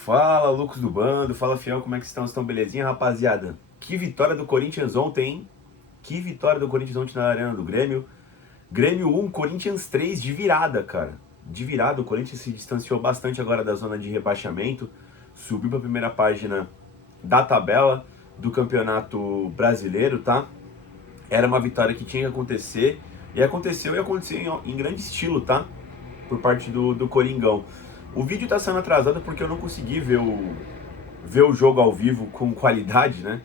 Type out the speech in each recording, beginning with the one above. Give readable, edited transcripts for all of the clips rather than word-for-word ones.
Fala, loucos do bando, fala fiel, como é que estão? Estão belezinha, rapaziada? Que vitória do Corinthians ontem, hein? Que vitória do Corinthians ontem na Arena do Grêmio. Grêmio 1, Corinthians 3 de virada, cara. De virada, o Corinthians se distanciou bastante agora da zona de rebaixamento, subiu para a primeira página da tabela do Campeonato Brasileiro, tá? Era uma vitória que tinha que acontecer, e aconteceu em grande estilo, tá? Por parte do Coringão. O vídeo tá sendo atrasado porque eu não consegui ver o jogo ao vivo com qualidade, né?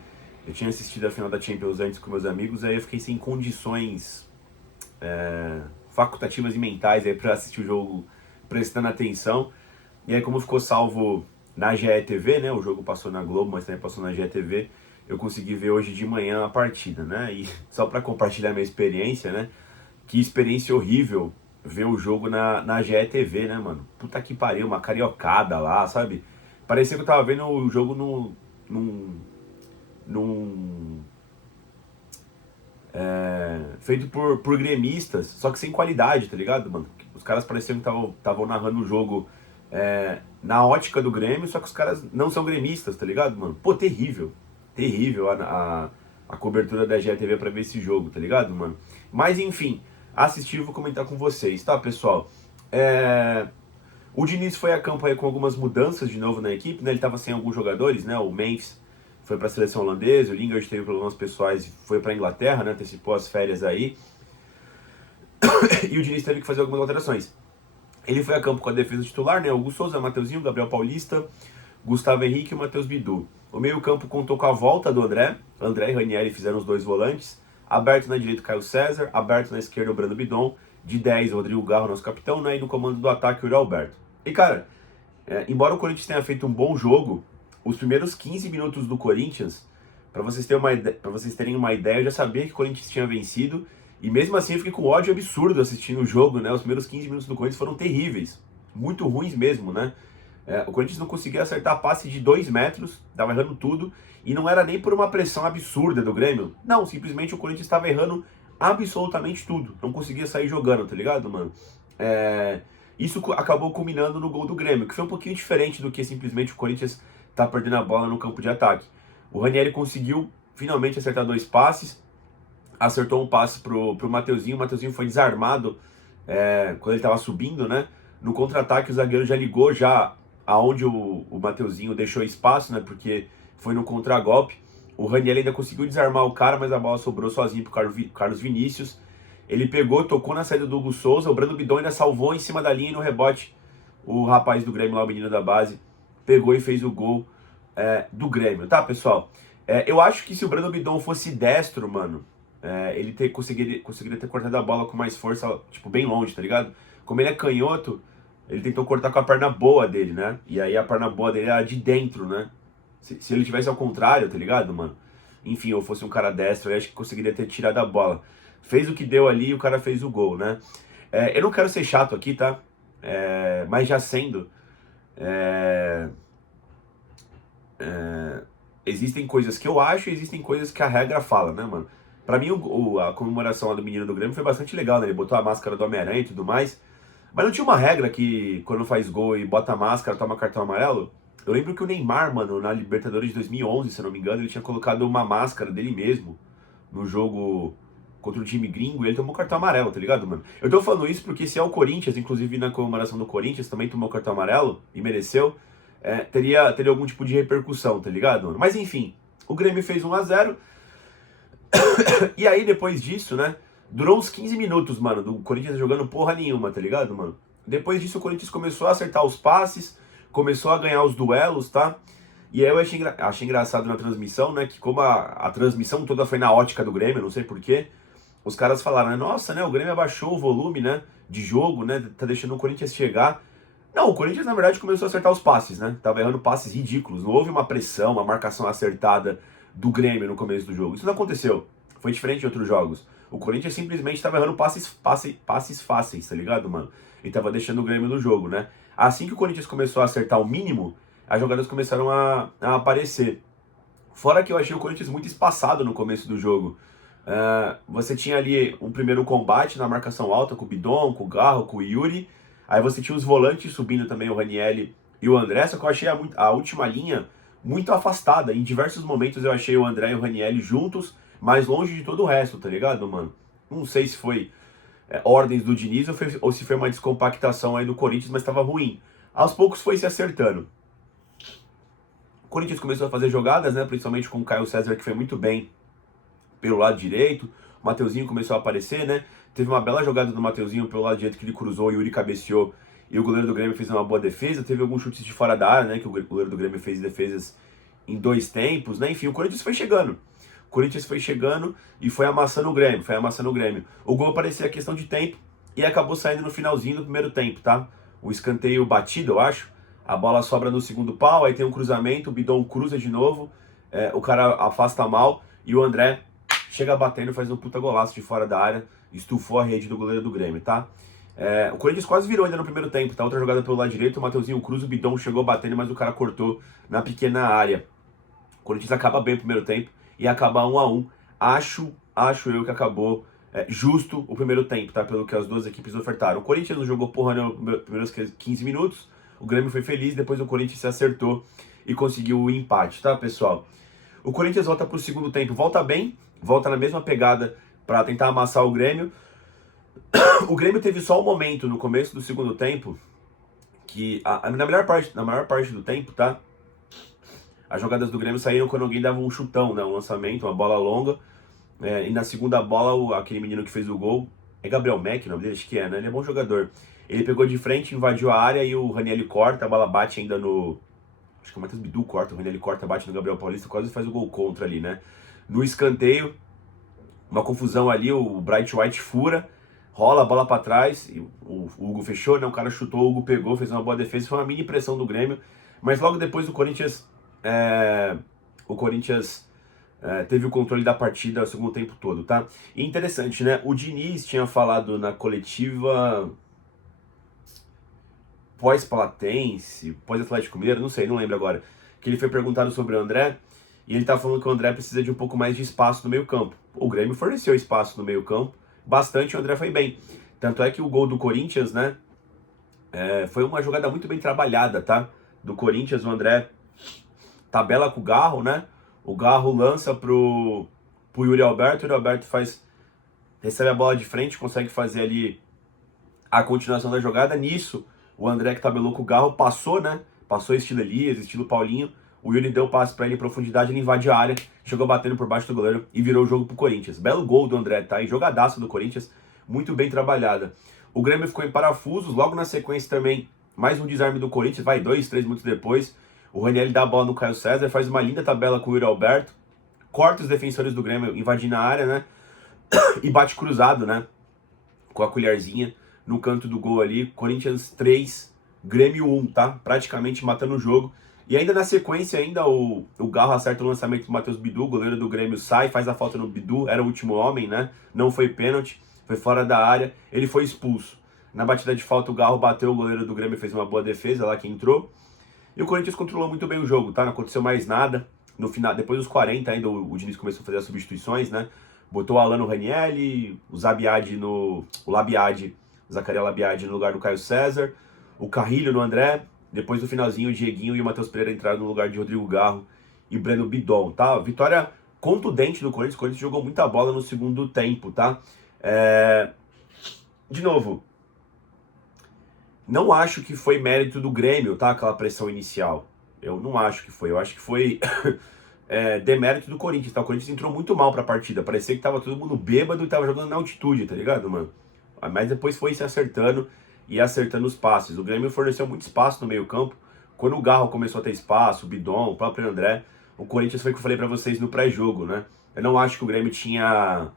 Eu tinha assistido a final da Champions antes com meus amigos, aí eu fiquei sem condições facultativas e mentais aí para assistir o jogo prestando atenção. E aí, como ficou salvo na GE TV, né? O jogo passou na Globo, mas também passou na GE TV. Eu consegui ver hoje de manhã a partida, né? E só para compartilhar minha experiência, né? Que experiência horrível ver o jogo na GE TV, né, mano? Puta que pariu, uma cariocada lá, sabe? Parecia que eu tava vendo o jogo num feito por gremistas, só que sem qualidade, tá ligado, mano? Os caras pareciam que estavam narrando o jogo na ótica do Grêmio, só que os caras não são gremistas, tá ligado, mano? Pô, terrível. Terrível a cobertura da GE TV pra ver esse jogo, tá ligado, mano? Mas enfim, assistir e vou comentar com vocês, tá, pessoal? O Diniz foi a campo aí com algumas mudanças de novo na equipe, né? Ele tava sem alguns jogadores, né? O Memphis foi para a seleção holandesa, o Lingard teve problemas pessoais e foi para a Inglaterra, né? Antecipou as férias aí. E o Diniz teve que fazer algumas alterações. Ele foi a campo com a defesa titular, né? Hugo Souza, Mateuzinho, Gabriel Paulista, Gustavo Henrique e Matheus Bidu. O meio-campo contou com a volta do André e Ranieri fizeram os dois volantes. Aberto na direita, Caio César. Aberto na esquerda, o Brando Bidon. De 10, Rodrigo Garro, nosso capitão, né? E no comando do ataque, o Yuri Alberto. E, cara, embora o Corinthians tenha feito um bom jogo, os primeiros 15 minutos do Corinthians, para vocês terem uma ideia, eu já sabia que o Corinthians tinha vencido, e mesmo assim eu fiquei com ódio absurdo assistindo o jogo, né? Os primeiros 15 minutos do Corinthians foram terríveis, muito ruins mesmo, né? O Corinthians não conseguia acertar passe de 2 metros, estava errando tudo, e não era nem por uma pressão absurda do Grêmio, não, simplesmente o Corinthians estava errando absolutamente tudo, não conseguia sair jogando, tá ligado, mano? Isso acabou culminando no gol do Grêmio, que foi um pouquinho diferente do que simplesmente o Corinthians tá perdendo a bola no campo de ataque. O Ranieri conseguiu finalmente acertar 2 passes, acertou um passe pro Mateuzinho, o Mateuzinho foi desarmado quando ele estava subindo, né? No contra-ataque o zagueiro já ligou já aonde o Mateuzinho deixou espaço, né? Porque foi no contragolpe. O Ranieri ainda conseguiu desarmar o cara, mas a bola sobrou sozinho pro Carlos Vinícius. Ele pegou, tocou na saída do Hugo Souza, o Brando Bidon ainda salvou em cima da linha e no rebote o rapaz do Grêmio lá, o menino da base, pegou e fez o gol do Grêmio, tá, pessoal? Eu acho que se o Brando Bidon fosse destro, mano, ele conseguiria ter cortado a bola com mais força, tipo, bem longe, tá ligado? Como ele é canhoto, ele tentou cortar com a perna boa dele, né? E aí a perna boa dele era de dentro, né? Se ele tivesse ao contrário, tá ligado, mano? Enfim, ou fosse um cara destro, eu acho que conseguiria ter tirado a bola. Fez o que deu ali e o cara fez o gol, né? Eu não quero ser chato aqui, tá? Mas já sendo, existem coisas que eu acho e existem coisas que a regra fala, né, mano? Pra mim, a comemoração lá do menino do Grêmio foi bastante legal, né? Ele botou a máscara do Homem-Aranha e tudo mais. Mas não tinha uma regra que quando faz gol e bota a máscara, toma cartão amarelo? Eu lembro que o Neymar, mano, na Libertadores de 2011, se eu não me engano, ele tinha colocado uma máscara dele mesmo no jogo contra o time gringo e ele tomou cartão amarelo, tá ligado, mano? Eu tô falando isso porque se é o Corinthians, inclusive na comemoração do Corinthians, também tomou cartão amarelo e mereceu, teria algum tipo de repercussão, tá ligado, mano? Mas enfim, o Grêmio fez 1-0 e aí depois disso, né, durou uns 15 minutos, mano, do Corinthians jogando porra nenhuma, tá ligado, mano? Depois disso o Corinthians começou a acertar os passes, começou a ganhar os duelos, tá? E aí eu achei engraçado na transmissão, né, que como a transmissão toda foi na ótica do Grêmio, não sei porquê, os caras falaram, né, nossa, né, o Grêmio abaixou o volume, né, de jogo, né, tá deixando o Corinthians chegar. Não, o Corinthians na verdade começou a acertar os passes, né, tava errando passes ridículos, não houve uma pressão, uma marcação acertada do Grêmio no começo do jogo, isso não aconteceu, foi diferente de outros jogos. O Corinthians simplesmente tava errando passes fáceis, tá ligado, mano? E tava deixando o Grêmio no jogo, né? Assim que o Corinthians começou a acertar o mínimo, as jogadas começaram a aparecer. Fora que eu achei o Corinthians muito espaçado no começo do jogo. Você tinha ali um primeiro combate na marcação alta com o Bidon, com o Garro, com o Yuri. Aí você tinha os volantes subindo também, o Ranieri e o André, só que eu achei a última linha muito afastada. Em diversos momentos eu achei o André e o Ranieri juntos, mais longe de todo o resto, tá ligado, mano? Não sei se foi ordens do Diniz ou se foi uma descompactação aí do Corinthians, mas estava ruim. Aos poucos foi se acertando. O Corinthians começou a fazer jogadas, né, principalmente com o Caio César, que foi muito bem pelo lado direito. O Mateuzinho começou a aparecer, né? Teve uma bela jogada do Mateuzinho pelo lado direito que ele cruzou, e o Yuri cabeceou e o goleiro do Grêmio fez uma boa defesa. Teve alguns chutes de fora da área, né, que o goleiro do Grêmio fez defesas em 2 tempos, né? Enfim, o Corinthians foi chegando. O Corinthians foi chegando e foi amassando o Grêmio, O gol parecia questão de tempo e acabou saindo no finalzinho do primeiro tempo, tá? O escanteio batido, eu acho. A bola sobra no segundo pau, aí tem um cruzamento, o Bidon cruza de novo, o cara afasta mal e o André chega batendo, faz um puta golaço de fora da área, estufou a rede do goleiro do Grêmio, tá? O Corinthians quase virou ainda no primeiro tempo, tá? Outra jogada pelo lado direito, o Mateuzinho cruza, o Bidon chegou batendo, mas o cara cortou na pequena área. O Corinthians acaba bem o primeiro tempo e acaba 1-1. Acho eu que acabou justo o primeiro tempo, tá? Pelo que as duas equipes ofertaram. O Corinthians não jogou porra nos primeiros 15 minutos, o Grêmio foi feliz, depois o Corinthians se acertou e conseguiu o empate, tá, pessoal? O Corinthians volta pro segundo tempo, volta bem, volta na mesma pegada para tentar amassar o Grêmio. O Grêmio teve só um momento no começo do segundo tempo, que na maior parte do tempo, tá? As jogadas do Grêmio saíram quando alguém dava um chutão, né? Um lançamento, uma bola longa. E na segunda bola, aquele menino que fez o gol, é Gabriel Mack o nome dele? Acho que é, né? Ele é bom jogador. Ele pegou de frente, invadiu a área e o Ranieri corta, a bola bate ainda no... Acho que o Matheus Bidu corta, o Ranieri corta, bate no Gabriel Paulista, quase faz o gol contra ali, né? No escanteio, uma confusão ali, o Bright White fura, rola a bola pra trás, e o Hugo fechou, né? O cara chutou, o Hugo pegou, fez uma boa defesa, foi uma mini pressão do Grêmio, mas logo depois o Corinthians teve o controle da partida o segundo tempo todo, tá? E interessante, né? O Diniz tinha falado na coletiva pós-Platense, pós-Atlético Mineiro, não sei, não lembro agora, que ele foi perguntado sobre o André, e ele tá falando que o André precisa de um pouco mais de espaço no meio campo. O Grêmio forneceu espaço no meio campo, bastante, o André foi bem. Tanto é que o gol do Corinthians, né, foi uma jogada muito bem trabalhada, tá? Do Corinthians, o André tabela com o Garro, né? O Garro lança pro Yuri Alberto, o Yuri Alberto recebe a bola de frente, consegue fazer ali a continuação da jogada. Nisso, o André que tabelou com o Garro passou, né? Passou estilo Elias, estilo Paulinho. O Yuri deu passe pra ele em profundidade, ele invade a área, chegou batendo por baixo do goleiro e virou o jogo pro Corinthians. Belo gol do André, tá? E jogadaço do Corinthians, muito bem trabalhada. O Grêmio ficou em parafusos, logo na sequência também, mais um desarme do Corinthians, 2, 3 minutos depois. O Ranieri dá a bola no Caio César, faz uma linda tabela com o Yuri Alberto, corta os defensores do Grêmio invadindo a área, né? E bate cruzado, né? Com a colherzinha no canto do gol ali. Corinthians 3, Grêmio 1, tá? Praticamente matando o jogo. E ainda na sequência, o Garro acerta o lançamento do Matheus Bidu, o goleiro do Grêmio sai, faz a falta no Bidu, era o último homem, né? Não foi pênalti, foi fora da área, ele foi expulso. Na batida de falta, o Garro bateu, o goleiro do Grêmio fez uma boa defesa lá que entrou. E o Corinthians controlou muito bem o jogo, tá? Não aconteceu mais nada. No final, depois dos 40 ainda, o Diniz começou a fazer as substituições, né? Botou o Alan no Ranieri, o Zacarias Labiade no lugar do Caio César, o Carrilho no André. Depois do finalzinho, o Dieguinho e o Matheus Pereira entraram no lugar de Rodrigo Garro e Breno Bidon, tá? Vitória contundente do Corinthians. O Corinthians jogou muita bola no segundo tempo, tá? De novo, não acho que foi mérito do Grêmio, tá? Aquela pressão inicial. Eu não acho que foi. Eu acho que foi demérito do Corinthians, tá? O Corinthians entrou muito mal pra partida. Parecia que tava todo mundo bêbado e tava jogando na altitude, tá ligado, mano? Mas depois foi se acertando e acertando os passes. O Grêmio forneceu muito espaço no meio campo. Quando o Garro começou a ter espaço, o Bidon, o próprio André, o Corinthians foi o que eu falei pra vocês no pré-jogo, né? Eu não acho que o Grêmio tinha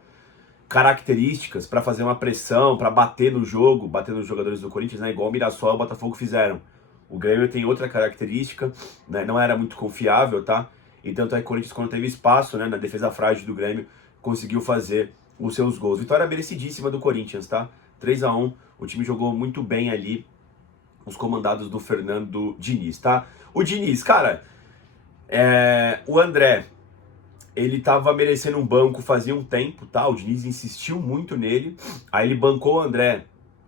características para fazer uma pressão, para bater no jogo, bater nos jogadores do Corinthians, né? Igual o Mirassol e o Botafogo fizeram. O Grêmio tem outra característica, né? Não era muito confiável, tá? E tanto é que o Corinthians, quando teve espaço, né, na defesa frágil do Grêmio, conseguiu fazer os seus gols. Vitória merecidíssima do Corinthians, tá? 3-1, o time jogou muito bem ali, os comandados do Fernando Diniz, tá? O Diniz, cara, o André, ele tava merecendo um banco fazia um tempo, tá? O Diniz insistiu muito nele, aí ele bancou o André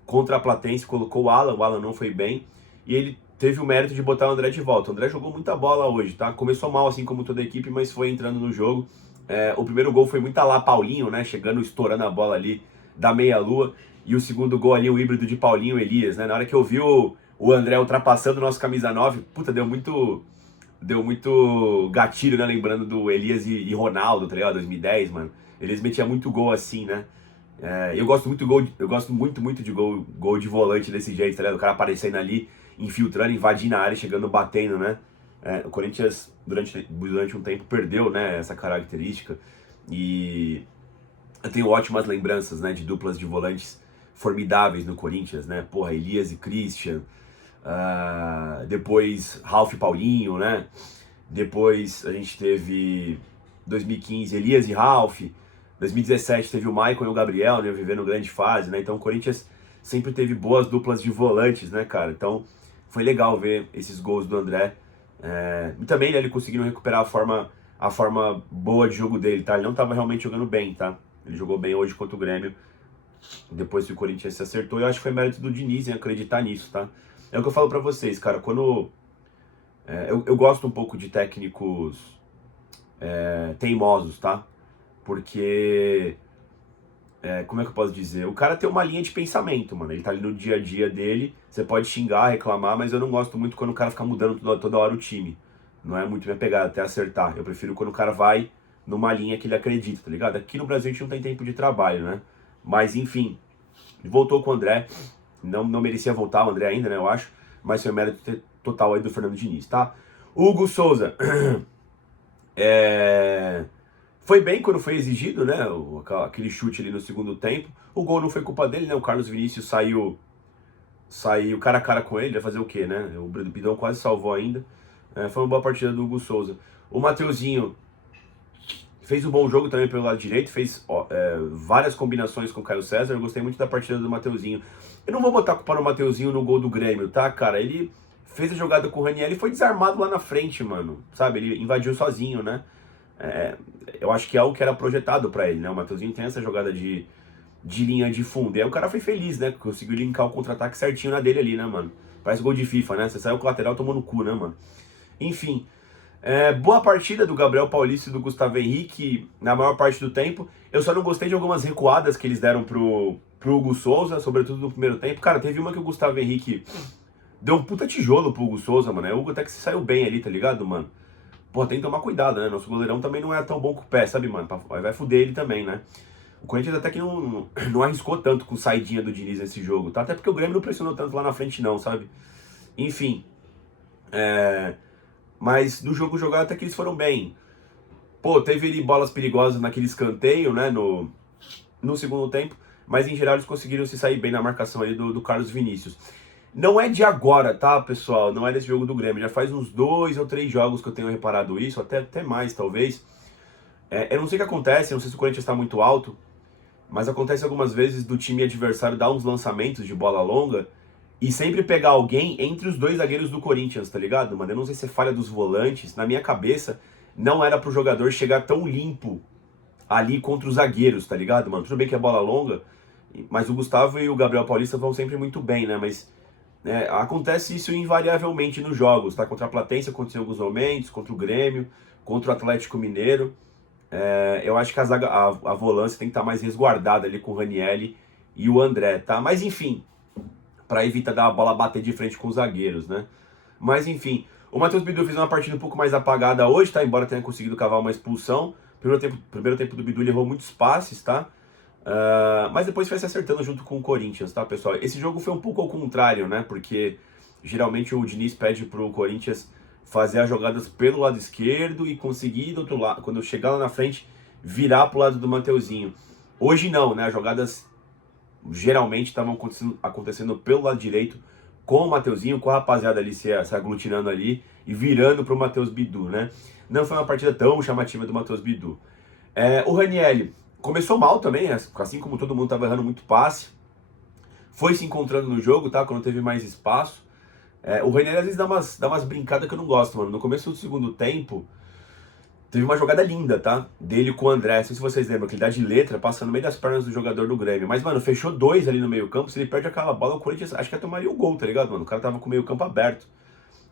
contra a Platense, colocou o Alan não foi bem, e ele teve o mérito de botar o André de volta. O André jogou muita bola hoje, tá? Começou mal, assim como toda a equipe, mas foi entrando no jogo. O primeiro gol foi muito a lá Paulinho, né? Chegando, estourando a bola ali da meia-lua. E o segundo gol ali, o híbrido de Paulinho e Elias, né? Na hora que eu vi o André ultrapassando o nosso camisa 9, puta, deu muito gatilho, né? Lembrando do Elias e Ronaldo, tá ligado? 2010, mano. Eles metiam muito gol assim, né? Eu gosto muito de gol, eu gosto muito de gol de volante desse jeito, tá ligado? O cara aparecendo ali, infiltrando, invadindo a área, chegando, batendo, né? O Corinthians, durante um tempo, perdeu, né, essa característica. E eu tenho ótimas lembranças, né, de duplas de volantes formidáveis no Corinthians, né? Porra, Elias e Christian. Depois Ralf e Paulinho, né? Depois a gente teve 2015 Elias e Ralf. 2017 teve o Maicon e o Gabriel, né, vivendo grande fase, né? Então o Corinthians sempre teve boas duplas de volantes, né, cara? Então foi legal ver esses gols do André. E também, né, ele conseguindo recuperar a forma boa de jogo dele, tá? Ele não estava realmente jogando bem, tá? Ele jogou bem hoje contra o Grêmio, depois que o Corinthians se acertou. Eu acho que foi mérito do Diniz em acreditar nisso, tá? É o que eu falo pra vocês, cara. Quando eu gosto um pouco de técnicos teimosos, tá? Porque, como é que eu posso dizer? O cara tem uma linha de pensamento, mano. Ele tá ali no dia a dia dele. Você pode xingar, reclamar, mas eu não gosto muito quando o cara fica mudando toda hora o time. Não é muito minha pegada, até acertar. Eu prefiro quando o cara vai numa linha que ele acredita, tá ligado? Aqui no Brasil a gente não tem tempo de trabalho, né? Mas, enfim, voltou com o André. Não merecia voltar o André ainda, né, eu acho. Mas foi mérito total aí do Fernando Diniz, tá? Hugo Souza. Foi bem quando foi exigido, né? Aquele chute ali no segundo tempo. O gol não foi culpa dele, né? O Carlos Vinícius saiu cara a cara com ele. Vai fazer o quê, né? O Bidão quase salvou ainda. Foi uma boa partida do Hugo Souza. O Mateuzinho fez um bom jogo também pelo lado direito. Fez várias combinações com o Caio César. Eu gostei muito da partida do Mateuzinho. Eu não vou botar culpa no Mateuzinho no gol do Grêmio, tá, cara? Ele fez a jogada com o Raniel e foi desarmado lá na frente, mano. Sabe? Ele invadiu sozinho, né? Eu acho que é algo que era projetado pra ele, né? O Mateuzinho tem essa jogada de linha de fundo. E aí o cara foi feliz, né? Conseguiu linkar o contra-ataque certinho na dele ali, né, mano? Parece gol de FIFA, né? Você saiu com o lateral, tomou no cu, né, mano? Enfim. Boa partida do Gabriel Paulista e do Gustavo Henrique na maior parte do tempo. Eu só não gostei de algumas recuadas que eles deram pro Hugo Souza, sobretudo no primeiro tempo. Cara, teve uma que o Gustavo Henrique deu um puta tijolo pro Hugo Souza, mano. O Hugo até que se saiu bem ali, tá ligado, mano? Pô, tem que tomar cuidado, né? Nosso goleirão também não é tão bom com o pé, sabe, mano? Vai fuder ele também, né? O Corinthians até que não arriscou tanto com saidinha do Diniz nesse jogo, tá? Até porque o Grêmio não pressionou tanto lá na frente não, sabe? Enfim. Mas do jogo jogado até que eles foram bem. Pô, teve ali bolas perigosas naquele escanteio, né? No segundo tempo. Mas em geral eles conseguiram se sair bem na marcação ali do Carlos Vinícius. Não é de agora, tá, pessoal? Não é desse jogo do Grêmio. Já faz uns 2 ou 3 jogos que eu tenho reparado isso, até mais, talvez. Eu não sei o que acontece, não sei se o Corinthians está muito alto, mas acontece algumas vezes do time adversário dar uns lançamentos de bola longa e sempre pegar alguém entre os dois zagueiros do Corinthians, tá ligado, mano? Eu não sei se é falha dos volantes. Na minha cabeça, não era pro jogador chegar tão limpo ali contra os zagueiros, tá ligado, mano? Tudo bem que é bola longa, mas o Gustavo e o Gabriel Paulista vão sempre muito bem, né? Mas acontece isso invariavelmente nos jogos, tá? Contra a Platense aconteceu em alguns momentos, contra o Grêmio, contra o Atlético Mineiro. Eu acho que a volância tem que estar mais resguardada ali com o Ranieri e o André, tá? Mas enfim, para evitar da bola bater de frente com os zagueiros, né? Mas enfim, o Matheus Bidu fez uma partida um pouco mais apagada hoje, tá? Embora tenha conseguido cavar uma expulsão. Primeiro tempo do Bidu ele errou muitos passes, tá? Mas depois foi se acertando junto com o Corinthians, tá, pessoal? Esse jogo foi um pouco ao contrário, né? Porque geralmente o Diniz pede pro Corinthians fazer as jogadas pelo lado esquerdo e conseguir do outro lado, quando chegar lá na frente, virar pro lado do Mateuzinho. Hoje não, né? As jogadas geralmente estavam acontecendo pelo lado direito, com o Mateuzinho, com a rapaziada ali se aglutinando ali e virando pro Matheus Bidu, né? Não foi uma partida tão chamativa do Matheus Bidu. O Raniel começou mal também, assim como todo mundo estava errando muito passe. Foi se encontrando no jogo, tá? Quando teve mais espaço. O Raniel às vezes dá umas brincadas que eu não gosto, mano. No começo do segundo tempo, teve uma jogada linda, tá? Dele com o André. Não sei se vocês lembram, que ele dá de letra, passa no meio das pernas do jogador do Grêmio. Mas, mano, fechou 2 ali no meio campo. Se ele perde aquela bola, o Corinthians acho que tomaria o gol, tá ligado, mano? O cara tava com o meio campo aberto.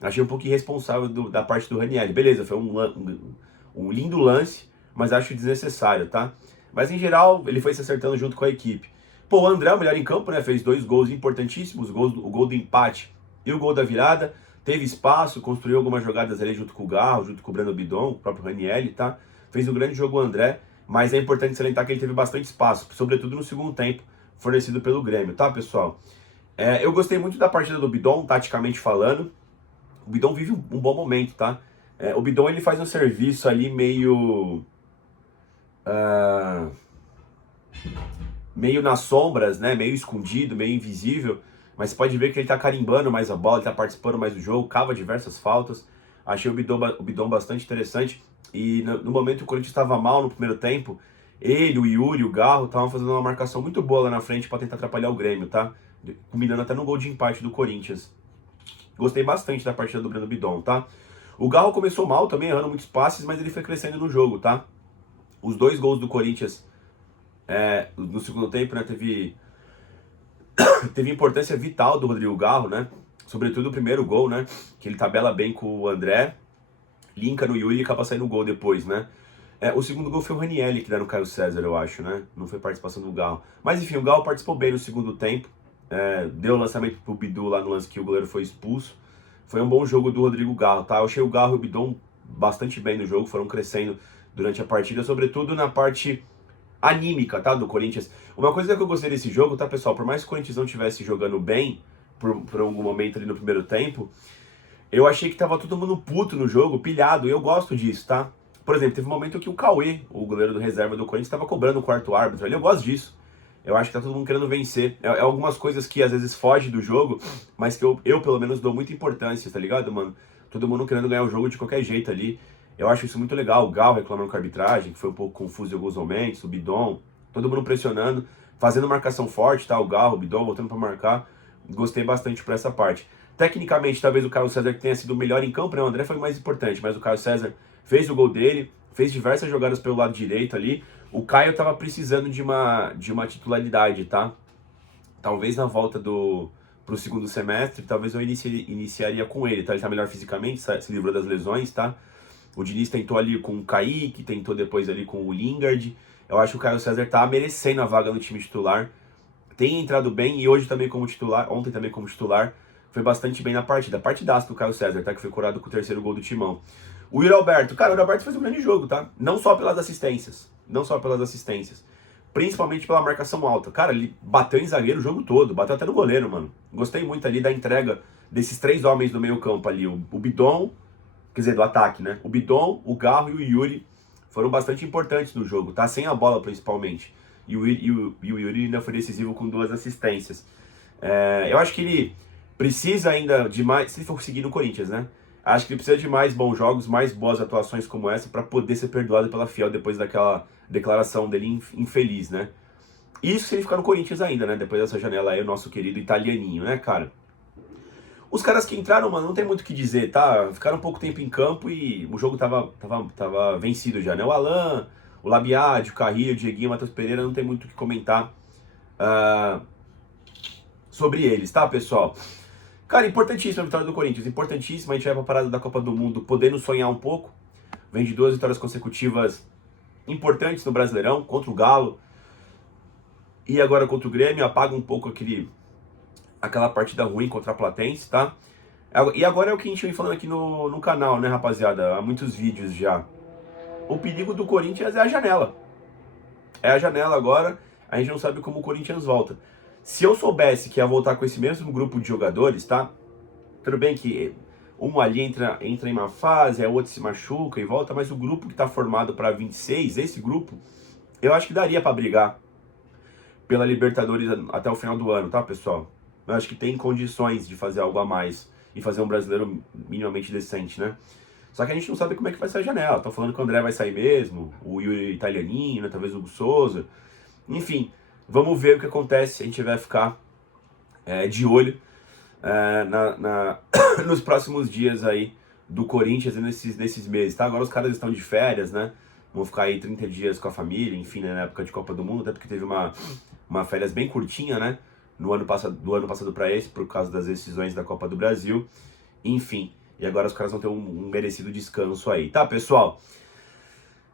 Achei um pouco irresponsável da parte do Ranieri. Beleza, foi um lindo lance, mas acho desnecessário, tá? Mas em geral, ele foi se acertando junto com a equipe. Pô, o André, o melhor em campo, né? Fez 2 gols importantíssimos, o gol do empate e o gol da virada. Teve espaço, construiu algumas jogadas ali junto com o Garro, junto com o Breno Bidon, o próprio Ranieri, tá? Fez um grande jogo o André, mas é importante salientar que ele teve bastante espaço, sobretudo no segundo tempo, fornecido pelo Grêmio, tá, pessoal? Eu gostei muito da partida do Bidon, taticamente falando. O Bidon vive um bom momento, tá? O Bidon, ele faz um serviço ali meio nas sombras, né? Meio escondido, meio invisível. Mas você pode ver que ele tá carimbando mais a bola, ele tá participando mais do jogo, cava diversas faltas. Achei o Bidon bastante interessante. E no momento que o Corinthians estava mal no primeiro tempo, ele, o Yuri, o Garro estavam fazendo uma marcação muito boa lá na frente para tentar atrapalhar o Grêmio, tá? Combinando até no gol de empate do Corinthians. Gostei bastante da partida do Breno Bidon, tá? O Garro começou mal também, errando muitos passes, mas ele foi crescendo no jogo, tá? Os 2 gols do Corinthians no segundo tempo, né, teve importância vital do Rodrigo Garro, né? Sobretudo o primeiro gol, né? Que ele tabela bem com o André, linka no Yuri e acaba saindo o gol depois, né? O segundo gol foi o Ranieri que dá no Caio César, eu acho, né? Não foi participação do Garro. Mas enfim, o Garro participou bem no segundo tempo. Deu o lançamento pro Bidu lá no lance que o goleiro foi expulso. Foi um bom jogo do Rodrigo Garro, tá? Eu achei o Garro e o Bidon bastante bem no jogo, foram crescendo durante a partida, sobretudo na parte anímica, tá, do Corinthians. Uma coisa que eu gostei desse jogo, tá, pessoal? Por mais que o Corinthians não estivesse jogando bem por algum momento ali no primeiro tempo, eu achei que tava todo mundo puto no jogo, pilhado, e eu gosto disso, tá? Por exemplo, teve um momento que o Cauê, o goleiro do reserva do Corinthians, estava cobrando o quarto árbitro ali, eu gosto disso. Eu acho que tá todo mundo querendo vencer. Algumas coisas que às vezes fogem do jogo, mas que eu pelo menos dou muita importância, tá ligado, mano? Todo mundo querendo ganhar o jogo de qualquer jeito ali. Eu acho isso muito legal. O Gal reclamando com a arbitragem, que foi um pouco confuso em alguns momentos, o Bidon, todo mundo pressionando, fazendo marcação forte, tá? O Gal, o Bidon voltando pra marcar. Gostei bastante por essa parte. Tecnicamente, talvez o Caio César tenha sido o melhor em campo, né? O André foi o mais importante, mas o Caio César fez o gol dele, fez diversas jogadas pelo lado direito ali. O Caio tava precisando de uma titularidade, tá? Talvez na volta pro segundo semestre, talvez eu iniciaria com ele, tá? Ele tá melhor fisicamente, se livrou das lesões, tá? O Diniz tentou ali com o Kaique, tentou depois ali com o Lingard. Eu acho que o Caio César tá merecendo a vaga no time titular. Tem entrado bem e hoje também como titular, ontem também como titular, foi bastante bem na partida. Partidaço do Caio César, tá? Que foi coroado com o terceiro gol do Timão. O Yuri Alberto, cara, o Yuri Alberto fez um grande jogo, tá? Não só pelas assistências, principalmente pela marcação alta. Cara, ele bateu em zagueiro o jogo todo, bateu até no goleiro, mano. Gostei muito ali da entrega desses 3 homens do meio campo ali, o Bidon, quer dizer, do ataque, né? O Bidon, o Garro e o Yuri foram bastante importantes no jogo, tá? Sem a bola, principalmente. E o Yuri ainda foi decisivo com 2 assistências. Eu acho que ele precisa ainda de mais, se ele for conseguir no Corinthians, né? Acho que ele precisa de mais bons jogos, mais boas atuações como essa para poder ser perdoado pela Fiel depois daquela declaração dele infeliz, né? Isso se ele ficar no Corinthians ainda, né? Depois dessa janela aí, o nosso querido italianinho, né, cara? Os caras que entraram, mano, não tem muito o que dizer, tá? Ficaram um pouco tempo em campo e o jogo tava vencido já, né? O Alan, o Labiade, o Carrilho, o Dieguinho, o Matheus Pereira, não tem muito o que comentar sobre eles, tá, pessoal? Cara, importantíssima a vitória do Corinthians, importantíssima. A gente vai pra parada da Copa do Mundo podendo sonhar um pouco. Vem de 2 vitórias consecutivas importantes no Brasileirão, contra o Galo e agora contra o Grêmio. Apaga um pouco aquela partida ruim contra a Platense, tá? E agora é o que a gente vem falando aqui no canal, né, rapaziada? Há muitos vídeos já. O perigo do Corinthians é a janela. É a janela agora, a gente não sabe como o Corinthians volta. Se eu soubesse que ia voltar com esse mesmo grupo de jogadores, tá? Tudo bem que um ali entra em uma fase, a outro se machuca e volta, mas o grupo que tá formado para 26, esse grupo, eu acho que daria para brigar pela Libertadores até o final do ano, tá, pessoal? Eu acho que tem condições de fazer algo a mais e fazer um brasileiro minimamente decente, né? Só que a gente não sabe como é que vai ser a janela. Tô falando que o André vai sair mesmo, o Yuri Italianinho, né? Talvez o Hugo Souza. Enfim, vamos ver o que acontece. A gente vai ficar de olho nos próximos dias aí do Corinthians nesses meses, tá? Agora os caras estão de férias, né? Vão ficar aí 30 dias com a família, enfim, né? Na época de Copa do Mundo, até porque teve uma férias bem curtinha, né? Do ano passado para esse, por causa das decisões da Copa do Brasil. Enfim, E agora os caras vão ter um merecido descanso aí, tá, pessoal?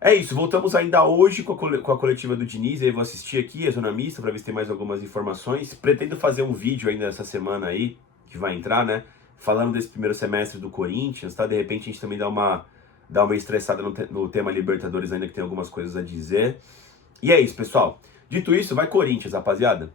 É isso, voltamos ainda hoje com a coletiva do Diniz, aí eu vou assistir aqui a Zona Mista para ver se tem mais algumas informações. Pretendo fazer um vídeo ainda essa semana aí, que vai entrar, né, falando desse primeiro semestre do Corinthians, tá? De repente a gente também dá uma estressada no tema Libertadores ainda, que tem algumas coisas a dizer. E é isso, pessoal. Dito isso, vai Corinthians, rapaziada.